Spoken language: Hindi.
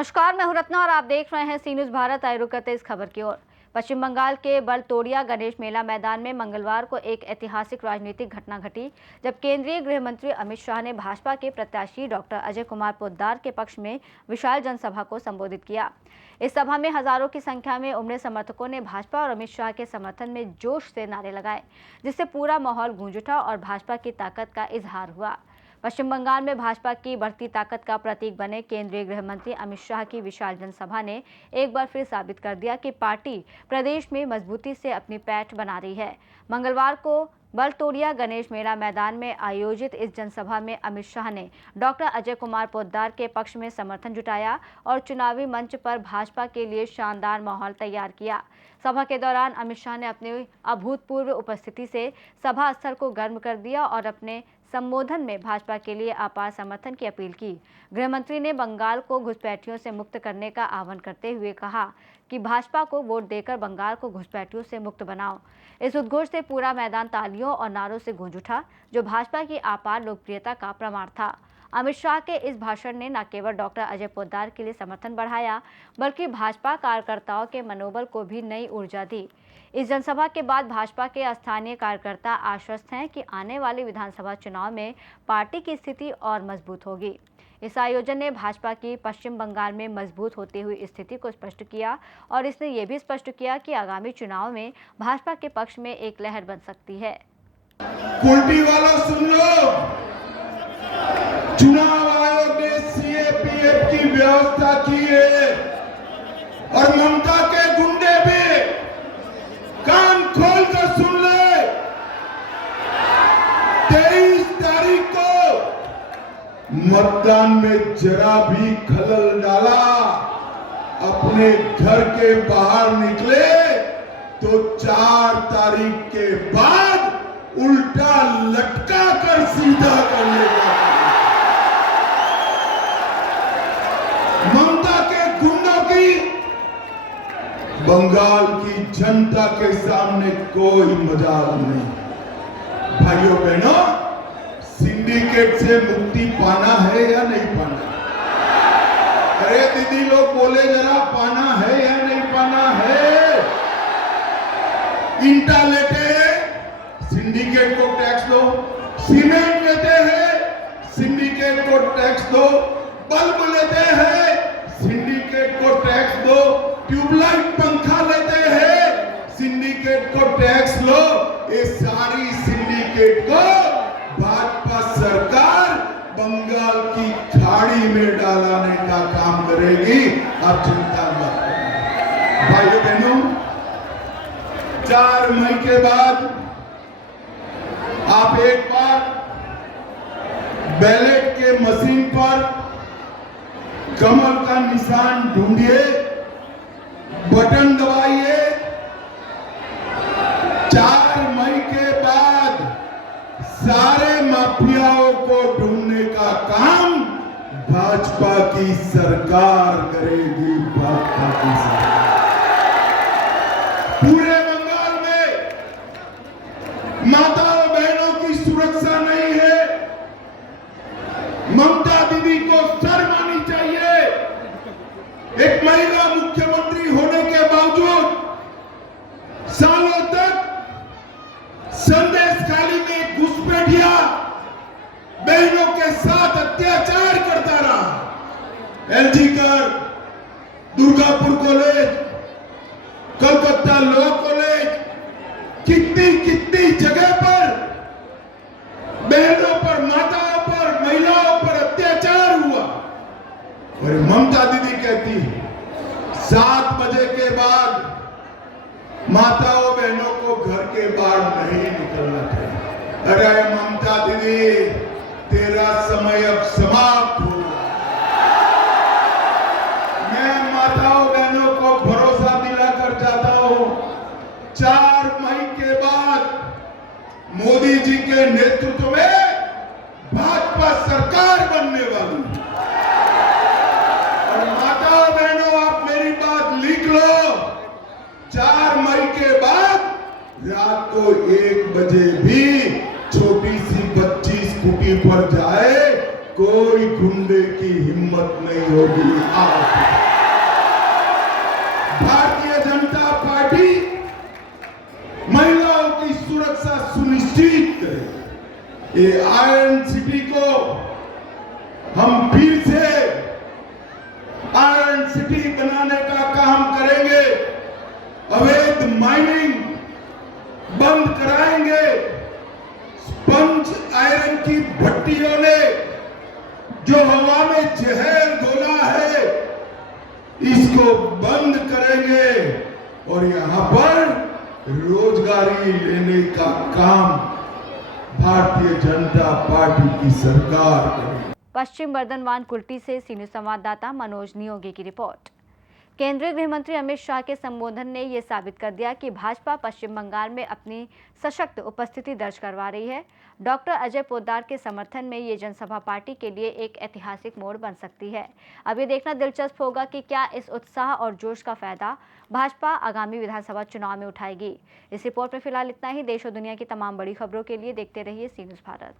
नमस्कार, मैं हूं रत्ना और आप देख रहे हैं सी न्यूज़ भारत। आए रुक करते इस खबर की ओर। पश्चिम बंगाल के बलतोड़िया गणेश मेला मैदान में मंगलवार को एक ऐतिहासिक राजनीतिक घटना घटी, जब केंद्रीय गृह मंत्री अमित शाह ने भाजपा के प्रत्याशी डॉक्टर अजय कुमार पोद्दार के पक्ष में विशाल जनसभा को संबोधित किया। इस सभा में हजारों की संख्या में उमड़े समर्थकों ने भाजपा और अमित शाह के समर्थन में जोश से नारे लगाए, जिससे पूरा माहौल गूंज उठा और भाजपा की ताकत का इजहार हुआ। पश्चिम बंगाल में भाजपा की बढ़ती ताकत का प्रतीक बने केंद्रीय गृह मंत्री अमित शाह की विशाल जनसभा ने एक बार फिर साबित कर दिया कि पार्टी प्रदेश में मजबूती से अपनी पैठ बना रही है। मंगलवार को बलतोड़िया गणेश मेला मैदान में आयोजित इस जनसभा में अमित शाह ने डॉक्टर अजय कुमार पोद्दार के पक्ष में समर्थन जुटाया और चुनावी मंच पर भाजपा के लिए शानदार माहौल तैयार किया। सभा के दौरान अमित शाह ने अपनी अभूतपूर्व उपस्थिति से सभा स्थल को गर्म कर दिया और अपने संबोधन में भाजपा के लिए अपार समर्थन की अपील की। गृह मंत्री ने बंगाल को घुसपैठियों से मुक्त करने का आह्वान करते हुए कहा कि भाजपा को वोट देकर बंगाल को घुसपैठियों से मुक्त बनाओ। इस उद्घोष से पूरा मैदान तालियों और नारों से गूंज उठा, जो भाजपा की अपार लोकप्रियता का प्रमाण था। अमित शाह के इस भाषण ने न केवल डॉक्टर अजय पोद्दार के लिए समर्थन बढ़ाया, बल्कि भाजपा कार्यकर्ताओं के मनोबल को भी नई ऊर्जा दी। इस जनसभा के बाद भाजपा के स्थानीय कार्यकर्ता आश्वस्त हैं कि आने वाले विधानसभा चुनाव में पार्टी की स्थिति और मजबूत होगी। इस आयोजन ने भाजपा की पश्चिम बंगाल में मजबूत होती हुई स्थिति को स्पष्ट किया और इसने ये भी स्पष्ट किया कि आगामी चुनाव में भाजपा के पक्ष में एक लहर बन सकती है। कुल्टी वालों सुन लो, चुनाव आयोग ने सीएपीएफ की व्यवस्था की है और ममता के गुंडे भी कान खोल कर सुन ले। 23 तारीख को मतदान में जरा भी खलल डाला, अपने घर के बाहर निकले तो 4 तारीख के बाद उल्टा लटका कर सीधा कर लेगा। ममता के गुंडों की बंगाल की जनता के सामने कोई मजाल नहीं। भाइयों बहनों, सिंडिकेट से मुक्ति पाना है या नहीं पाना? अरे दीदी लोग बोले जरा, पाना है या नहीं पाना है? ईंटा लेते हैं, सिंडिकेट को टैक्स दो। सीमेंट लेते हैं, सिंडिकेट को टैक्स दो। बल्ब लेते हैं, सिंडिकेट को टैक्स दो। ट्यूबलाइट पंखा लेते हैं, सिंडिकेट को टैक्स लो। ये सारी सिंडिकेट को भाजपा सरकार बंगाल की खाड़ी में डालने का काम करेगी। आप चिंता मत करो। भाइयों बहनों, 4 मई के बाद आप एक बार बैलेट के मशीन पर कमल का निशान ढूंढिए, बटन दबाइए। 4 मई के बाद सारे माफियाओं को ढूंढने का काम भाजपा की सरकार करेगी। भाजपा की सरकार पूरे बंगाल में माताओं बहनों की सुरक्षा नहीं है। ममता दीदी को शर्म आनी चाहिए। एक महिला मुख्यमंत्री होने के बावजूद सालों तक संदेश खाली में घुसपैठिया बहनों के साथ अत्याचार करता रहा। एलजी कर, Durgapur college, Calcutta law college, कितनी जगह पर बहनों पर, माताओं पर, महिलाओं पर अत्याचार हुआ। और ममता दीदी कहती है 7 बजे के बाद माताओं बहनों को घर के बाहर नहीं निकलना चाहिए। अरे ममता दीदी, तेरा समय अब समाप्त हो। मैं माताओं बहनों को भरोसा दिलाकर जाता हूं, 4 मई के बाद मोदी जी के नेतृत्व में भाजपा सरकार बनने वाली। और माताओं बहनों, आप मेरी बात लिख लो, 4 मई के बाद रात को 1 बजे भी छोटी सी बच्ची स्कूटी पर जाए, कोई कोई गुंडे की हिम्मत नहीं होगी। आज भारतीय जनता पार्टी महिलाओं की सुरक्षा सुनिश्चित करे। ये आयरन सिटी को हम फिर से आयरन सिटी बनाने का काम करेंगे। अवैध माइनिंग बंद कराएंगे। स्पंज आयरन की भट्टियों ने जो हवा में जहर घोला है, इसको बंद करेंगे और यहां पर रोजगारी लेने का काम भारतीय जनता पार्टी की सरकार करेगी। पश्चिम बर्धमान कुल्टी से सी न्यूज संवाददाता मनोज नियोगी की रिपोर्ट। केंद्रीय गृह मंत्री अमित शाह के संबोधन ने ये साबित कर दिया कि भाजपा पश्चिम बंगाल में अपनी सशक्त उपस्थिति दर्ज करवा रही है। डॉक्टर अजय पोद्दार के समर्थन में ये जनसभा पार्टी के लिए एक ऐतिहासिक मोड़ बन सकती है। अब ये देखना दिलचस्प होगा कि क्या इस उत्साह और जोश का फायदा भाजपा आगामी विधानसभा चुनाव में उठाएगी। इस रिपोर्ट में फिलहाल इतना ही। देश और दुनिया की तमाम बड़ी खबरों के लिए देखते रहिए सी न्यूज भारत।